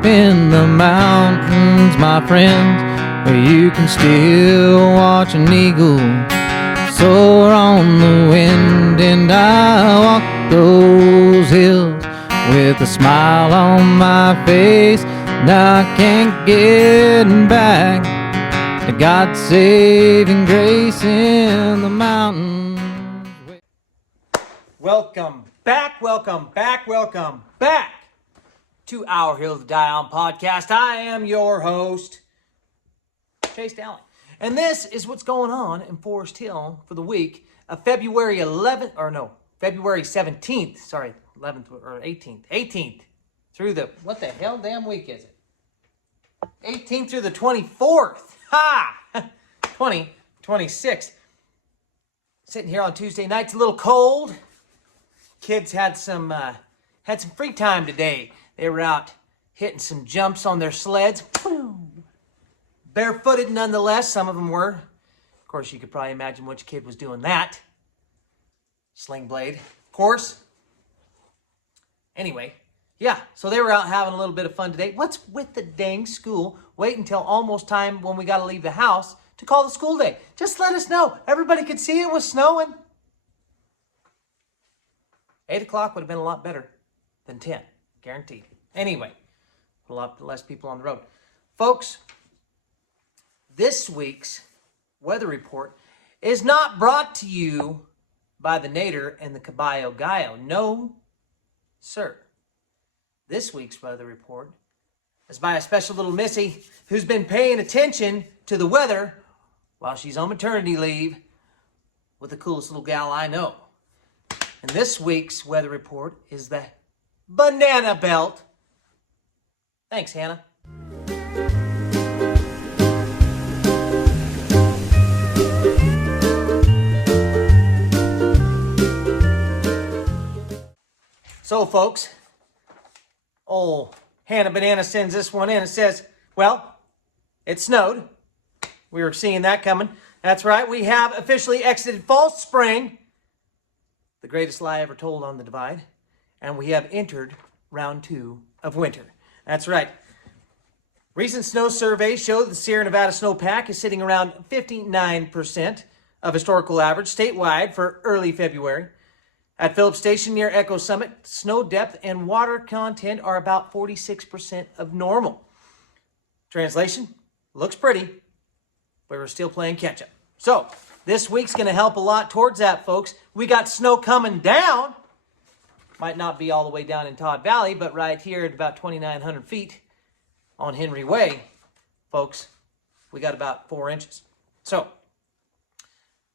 up in the mountains, my friends, where you can still watch an eagle soar on the wind. And I walk those hills with a smile on my face, and I can't get back to God's saving grace in the mountains. Welcome back to Our Hill to Die On podcast. I am your host, Chase Dowling. And this is what's going on in Forest Hill for the week of February 17th, 11th or 18th through the, what the hell damn week is it? 18th through the 24th. Ha! 2026. Sitting here on Tuesday night, it's a little cold. Kids had some free time today. They were out hitting some jumps on their sleds. Barefooted nonetheless, some of them were. Of course, you could probably imagine which kid was doing that. Sling blade, of course. Anyway, yeah, so they were out having a little bit of fun today. What's with the dang school? Wait until almost time when we got to leave the house to call the school day. Just let us know. Everybody could see it was snowing. 8 o'clock would have been a lot better than 10, guaranteed. Anyway, a lot less people on the road. Folks, this week's weather report is not brought to you by the Nader and the Caballo Gallo. No, sir. This week's weather report is by a special little missy who's been paying attention to the weather while she's on maternity leave with the coolest little gal I know. And this week's weather report is the Banana Belt. Thanks, Hannah. So, folks, old Hannah Banana sends this one in. It says, well, it snowed. We were seeing that coming. That's right. We have officially exited false spring, the greatest lie ever told on the Divide, and we have entered round 2 of winter. That's right. Recent snow surveys show that the Sierra Nevada snowpack is sitting around 59% of historical average statewide for early February. At Phillips Station near Echo Summit, snow depth and water content are about 46% of normal. Translation, looks pretty, but we're still playing catch up. So, this week's going to help a lot towards that, folks. We got snow coming down. Might not be all the way down in Todd Valley, but right here at about 2,900 feet on Henry Way, folks, we got about 4 inches. So,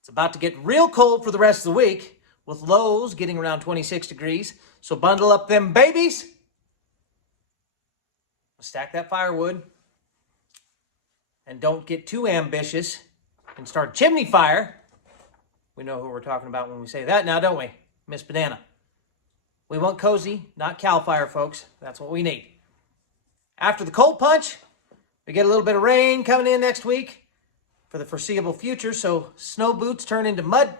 it's about to get real cold for the rest of the week, with lows getting around 26 degrees. So bundle up them babies. Stack that firewood. And don't get too ambitious and start chimney fire. We know who we're talking about when we say that now, don't we, Miss Banana? We want cozy, not cow fire, folks. That's what we need. After the cold punch, we get a little bit of rain coming in next week for the foreseeable future. So snow boots turn into mud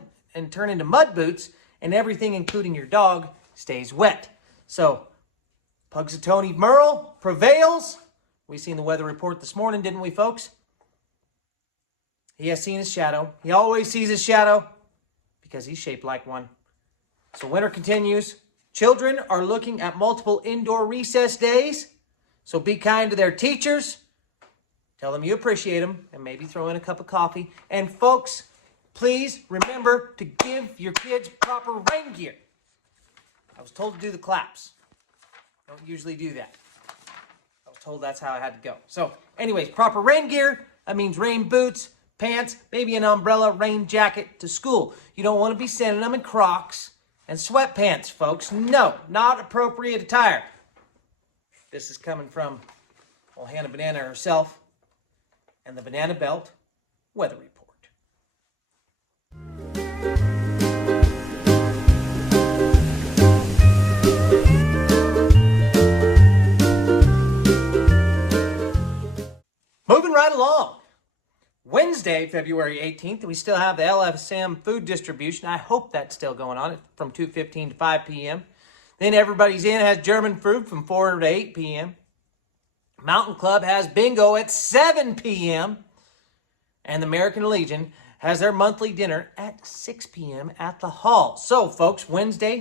boots, and everything, including your dog, stays wet. So Punxsutawney Merle prevails. We seen the weather report this morning, didn't we, folks? He has seen his shadow. He always sees his shadow because he's shaped like one. So winter continues. Children are looking at multiple indoor recess days. So be kind to their teachers. Tell them you appreciate them and maybe throw in a cup of coffee. And folks, please remember to give your kids proper rain gear. I was told to do the claps. Don't usually do that. I was told that's how I had to go. So anyways, proper rain gear. That means rain boots, pants, maybe an umbrella, rain jacket to school. You don't want to be sending them in Crocs and sweatpants, folks. No, not appropriate attire. This is coming from Hannah Banana herself and the Banana Belt Weather Report. Moving right along. Wednesday, February 18th, we still have the LSM food distribution. I hope that's still going on from 2:15 to 5 p.m. Then everybody's in has German food from 4 to 8 p.m. Mountain Club has bingo at 7 p.m. And the American Legion has their monthly dinner at 6 p.m. at the hall. So, folks, Wednesday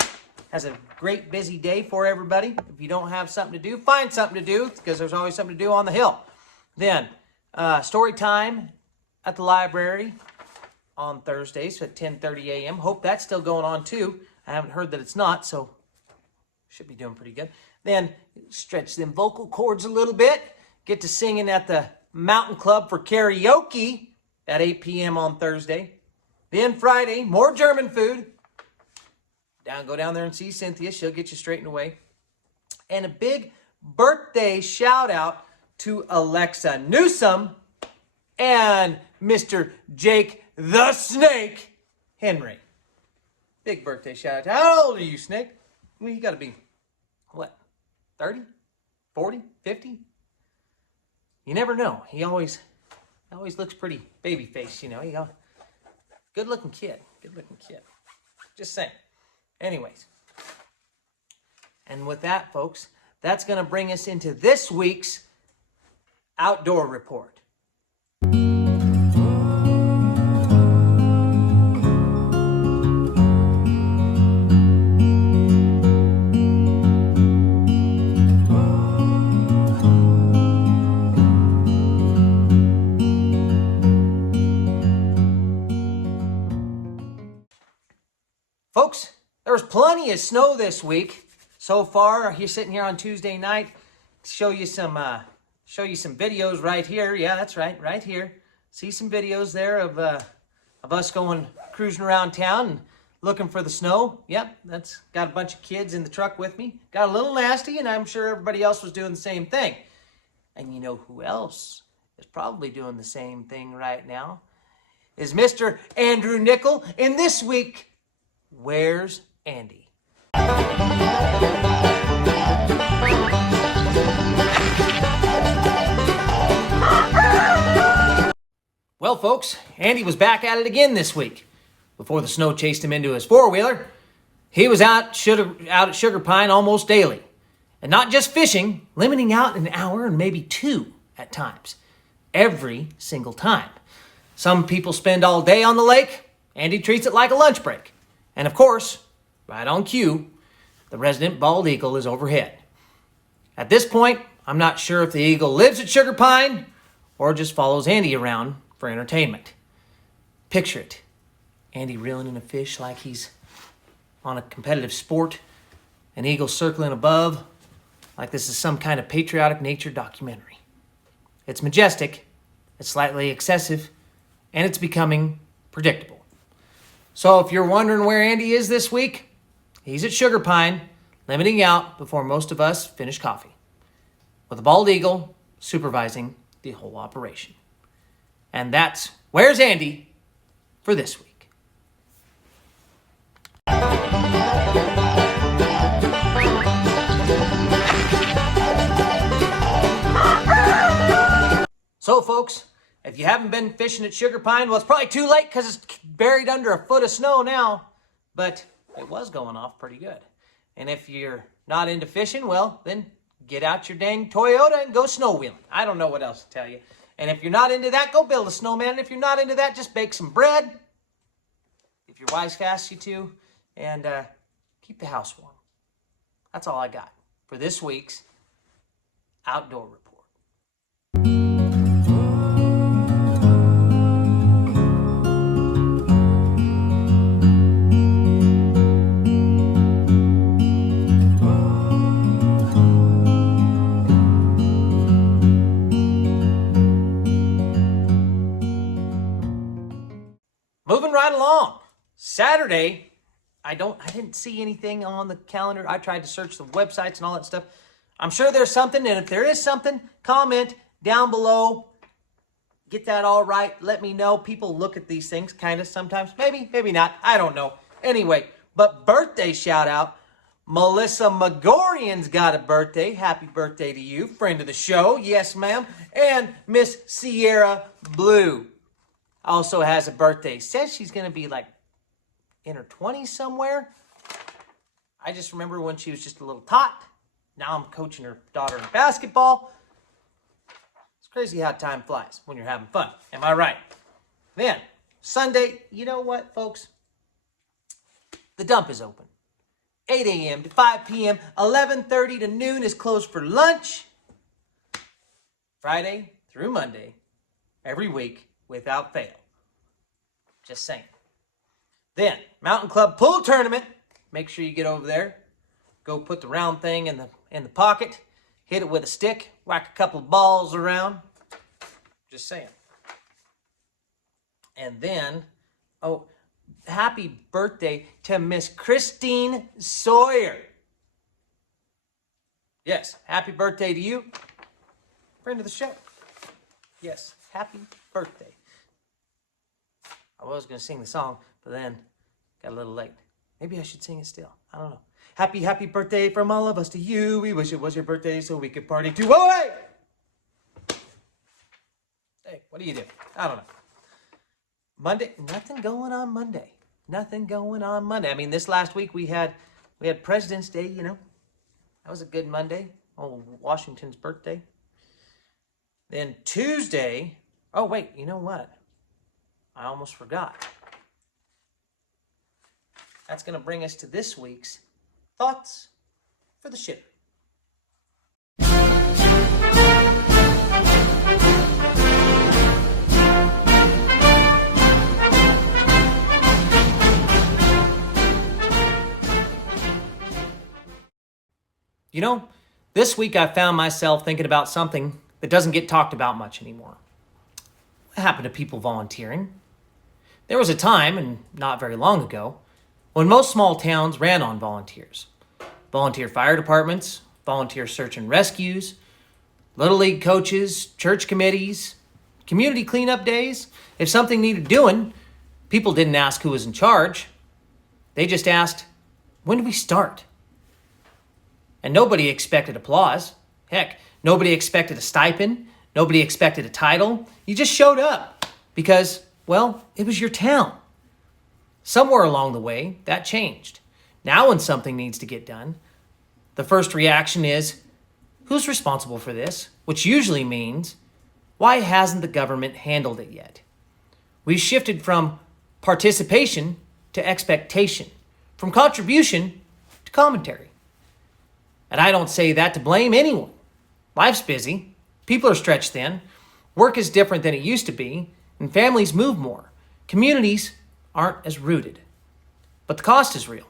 has a great busy day for everybody. If you don't have something to do, find something to do, because there's always something to do on the hill. Then, story time at the library on Thursdays at 10:30 a.m. Hope that's still going on, too. I haven't heard that it's not, so should be doing pretty good. Then, stretch them vocal cords a little bit. Get to singing at the Mountain Club for karaoke at 8 p.m. on Thursday. Then Friday, more German food. Go down there and see Cynthia. She'll get you straightened away. And a big birthday shout out to Alexa Newsom and Mr. Jake the Snake Henry. Big birthday shout out. How old are you, Snake? Well, you got to be, what, 30, 40, 50? You never know. He always looks pretty baby faced, you know. Good looking kid. Just saying. Anyways. And with that, folks, that's going to bring us into this week's Outdoor Report. Folks, there was plenty of snow this week so far. You're sitting here on Tuesday night to show you some videos right here. Yeah, that's right here. See some videos there of us going cruising around town and looking for the snow. Yep, that's got a bunch of kids in the truck with me. Got a little nasty, and I'm sure everybody else was doing the same thing. And you know who else is probably doing the same thing right now? Is Mr. Andrew Nickel. In this week, Where's Andy? Well, folks, Andy was back at it again this week. Before the snow chased him into his four-wheeler, he was out at Sugar Pine almost daily. And not just fishing, limiting out an hour and maybe two at times. Every single time. Some people spend all day on the lake. Andy treats it like a lunch break. And of course, right on cue, the resident bald eagle is overhead. At this point, I'm not sure if the eagle lives at Sugar Pine or just follows Andy around for entertainment. Picture it. Andy reeling in a fish like he's on a competitive sport. An eagle circling above like this is some kind of patriotic nature documentary. It's majestic, it's slightly excessive, and it's becoming predictable. So if you're wondering where Andy is this week, he's at Sugar Pine, limiting out before most of us finish coffee, with a bald eagle supervising the whole operation. And that's Where's Andy for this week. So, folks, if you haven't been fishing at Sugar Pine, well, it's probably too late because it's buried under a foot of snow now. But it was going off pretty good. And if you're not into fishing, well, then get out your dang Toyota and go snow wheeling. I don't know what else to tell you. And if you're not into that, go build a snowman. And if you're not into that, just bake some bread. If your wife asks you to. And keep the house warm. That's all I got for this week's Outdoor Report. Moving right along. Saturday, I didn't see anything on the calendar. I tried to search the websites and all that stuff. I'm sure there's something, and if there is something, comment down below. Get that all right. Let me know. People look at these things kind of sometimes. Maybe not. I don't know. Anyway, but birthday shout out. Melissa Megorian's got a birthday. Happy birthday to you. Friend of the show. Yes, ma'am. And Miss Sierra Blue also has a birthday. Says she's going to be like in her 20s somewhere. I just remember when she was just a little tot. Now I'm coaching her daughter in basketball. Crazy how time flies when you're having fun. Am I right? Then, Sunday, you know what, folks? The dump is open. 8 a.m. to 5 p.m., 11:30 to noon is closed for lunch. Friday through Monday, every week, without fail. Just saying. Then, Mountain Club Pool Tournament. Make sure you get over there. Go put the round thing in the pocket. Hit it with a stick. Whack a couple of balls around. Just saying. And then, happy birthday to Miss Christine Sawyer. Yes, happy birthday to you. Friend of the show. Yes, happy birthday. I was going to sing the song, but then got a little late. Maybe I should sing it still. I don't know. Happy, happy birthday from all of us to you. We wish it was your birthday so we could party too. Oh, hey! Hey, what do you do? I don't know. Monday, nothing going on Monday. Nothing going on Monday. I mean, this last week we had President's Day, you know. That was a good Monday. Oh, Washington's birthday. Then Tuesday, oh wait, you know what? I almost forgot. That's going to bring us to this week's Thoughts for the Shitter. You know, this week I found myself thinking about something that doesn't get talked about much anymore. What happened to people volunteering? There was a time, and not very long ago, when most small towns ran on volunteers. Volunteer fire departments, volunteer search and rescues, Little League coaches, church committees, community cleanup days. If something needed doing, people didn't ask who was in charge. They just asked, when do we start? And nobody expected applause. Heck, nobody expected a stipend. Nobody expected a title. You just showed up because, well, it was your town. Somewhere along the way, that changed. Now when something needs to get done, the first reaction is, who's responsible for this? Which usually means, why hasn't the government handled it yet? We've shifted from participation to expectation, from contribution to commentary. And I don't say that to blame anyone. Life's busy, people are stretched thin, work is different than it used to be, and families move more. Communities aren't as rooted. But the cost is real.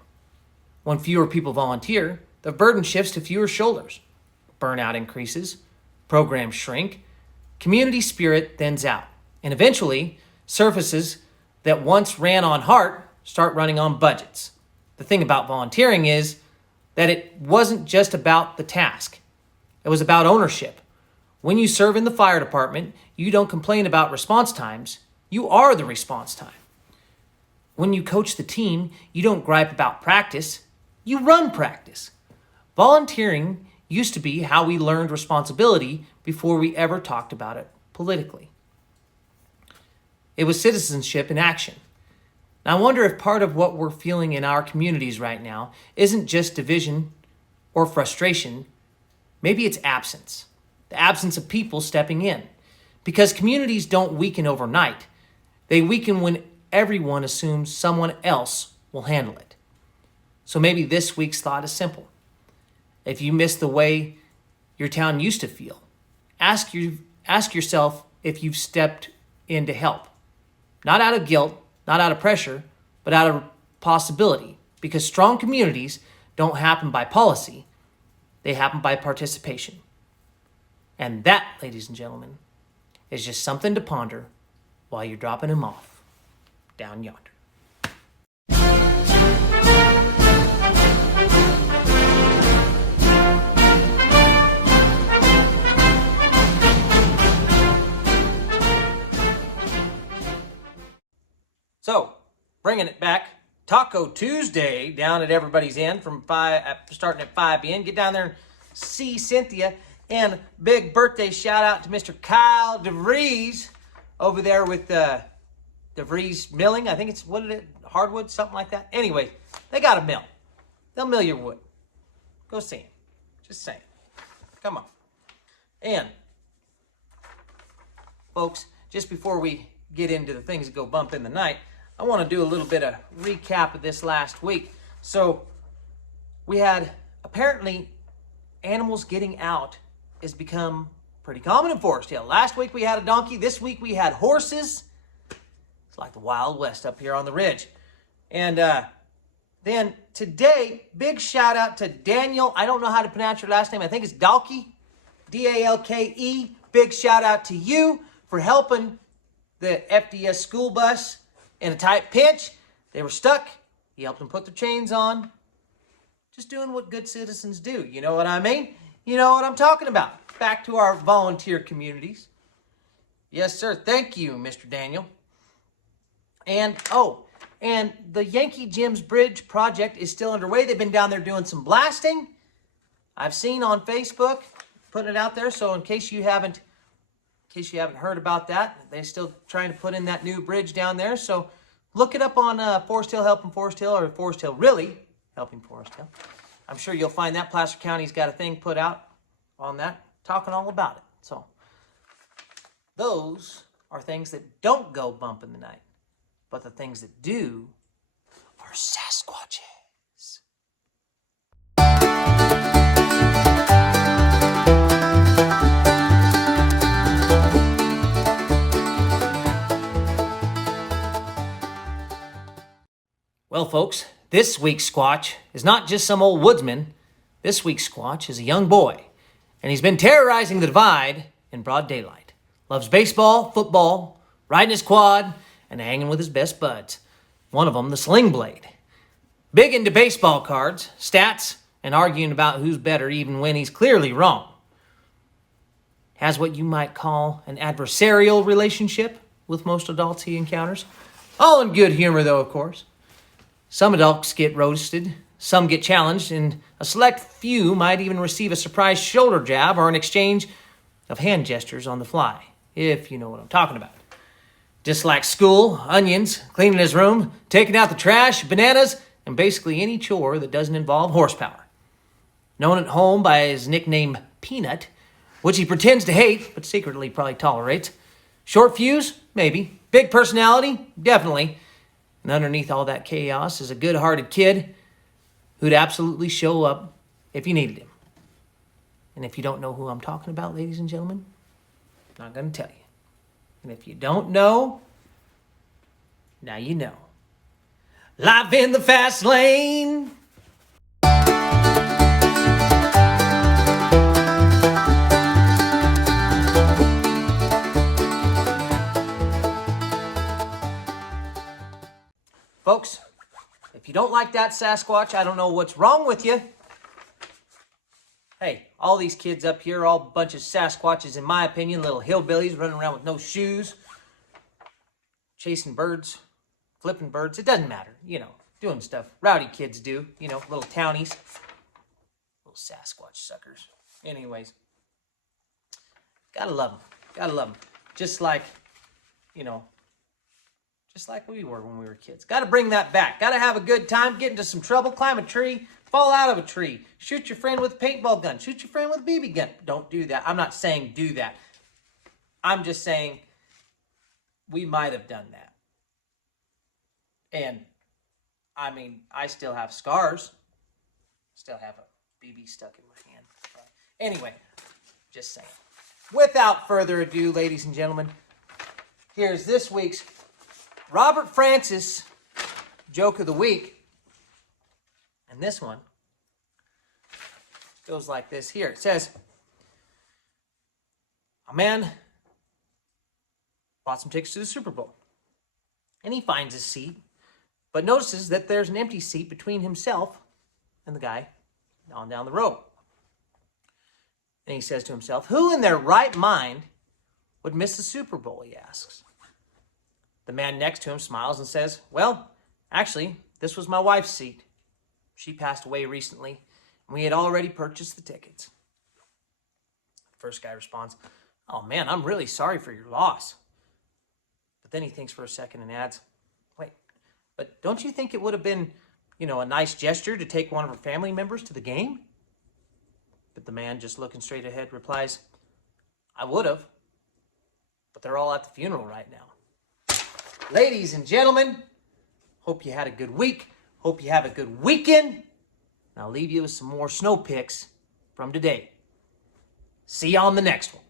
When fewer people volunteer, the burden shifts to fewer shoulders. Burnout increases, programs shrink, community spirit thins out, and eventually, services that once ran on heart start running on budgets. The thing about volunteering is that it wasn't just about the task. It was about ownership. When you serve in the fire department, you don't complain about response times. You are the response time. When you coach the team, you don't gripe about practice. You run practice. Volunteering used to be how we learned responsibility before we ever talked about it politically. It was citizenship in action. Now, I wonder if part of what we're feeling in our communities right now isn't just division or frustration. Maybe it's absence. The absence of people stepping in. Because communities don't weaken overnight. They weaken when everyone assumes someone else will handle it. So maybe this week's thought is simple. If you miss the way your town used to feel, ask yourself if you've stepped in to help. Not out of guilt, not out of pressure, but out of possibility. Because strong communities don't happen by policy, they happen by participation. And that, ladies and gentlemen, is just something to ponder while you're dropping him off down yonder. So, bringing it back, Taco Tuesday down at Everybody's Inn starting at 5 p.m. Get down there and see Cynthia. And big birthday shout out to Mr. Kyle DeVries over there with DeVries Milling. I think it's, hardwood, something like that. Anyway, they got a mill. They'll mill your wood. Go see them. Just saying. Come on. And folks, just before we get into the things that go bump in the night, I want to do a little bit of recap of this last week. So we had, apparently, animals getting out has become pretty common in Forest Hill. Last week we had a donkey. This week we had horses. It's like the Wild West up here on the ridge. And then today, big shout out to Daniel. I don't know how to pronounce your last name. I think it's Dalke, D-A-L-K-E. Big shout out to you for helping the FDS school bus in a tight pinch. They were stuck. You helped them put their chains on. Just doing what good citizens do. You know what I mean? You know what I'm talking about. Back to our volunteer communities. Yes, sir. Thank you, Mr. Daniel. And the Yankee Jim's Bridge project is still underway. They've been down there doing some blasting. I've seen on Facebook, putting it out there. So in case you haven't heard about that, they're still trying to put in that new bridge down there. So look it up on Forest Hill Helping Forest Hill, or Forest Hill Really Helping Forest Hill. I'm sure you'll find that Placer County's got a thing put out on that, talking all about it. So those are things that don't go bump in the night. But the things that do are Sasquatches. Well, folks, this week's Squatch is not just some old woodsman. This week's Squatch is a young boy, and he's been terrorizing the Divide in broad daylight. Loves baseball, football, riding his quad, and hanging with his best buds. One of them, the Sling Blade. Big into baseball cards, stats, and arguing about who's better even when he's clearly wrong. Has what you might call an adversarial relationship with most adults he encounters. All in good humor, though, of course. Some adults get roasted, some get challenged, and a select few might even receive a surprise shoulder jab or an exchange of hand gestures on the fly, if you know what I'm talking about. Just like school, onions, cleaning his room, taking out the trash, bananas, and basically any chore that doesn't involve horsepower. Known at home by his nickname Peanut, which he pretends to hate, but secretly probably tolerates. Short fuse? Maybe. Big personality? Definitely. And underneath all that chaos is a good-hearted kid who'd absolutely show up if you needed him. And if you don't know who I'm talking about, ladies and gentlemen, I'm not going to tell you. And if you don't know, now you know. Life in the fast lane. Folks, if you don't like that Sasquatch, I don't know what's wrong with you. Hey, all these kids up here, all a bunch of Sasquatches, in my opinion, little hillbillies running around with no shoes, chasing birds, flipping birds. It doesn't matter, doing stuff rowdy kids do, little townies, little Sasquatch suckers. Anyways, gotta love them. Just like we were when we were kids. Gotta bring that back. Gotta have a good time, get into some trouble, climb a tree, fall out of a tree, shoot your friend with a paintball gun, shoot your friend with a BB gun. Don't do that. I'm not saying do that. I'm just saying we might have done that. And, I still have scars. Still have a BB stuck in my hand. But anyway, just saying. Without further ado, ladies and gentlemen, here's this week's Robert Francis joke of the week. And this one goes like this here. It says, a man bought some tickets to the Super Bowl. And he finds a seat, but notices that there's an empty seat between himself and the guy on down the row. And he says to himself, who in their right mind would miss the Super Bowl, he asks. The man next to him smiles and says, well, actually, this was my wife's seat. She passed away recently, and we had already purchased the tickets. The first guy responds, oh man, I'm really sorry for your loss. But then he thinks for a second and adds, wait, but don't you think it would have been, a nice gesture to take one of her family members to the game? But the man, just looking straight ahead, replies, I would have, but they're all at the funeral right now. Ladies and gentlemen, hope you had a good week. Hope you have a good weekend. And I'll leave you with some more snow pics from today. See you on the next one.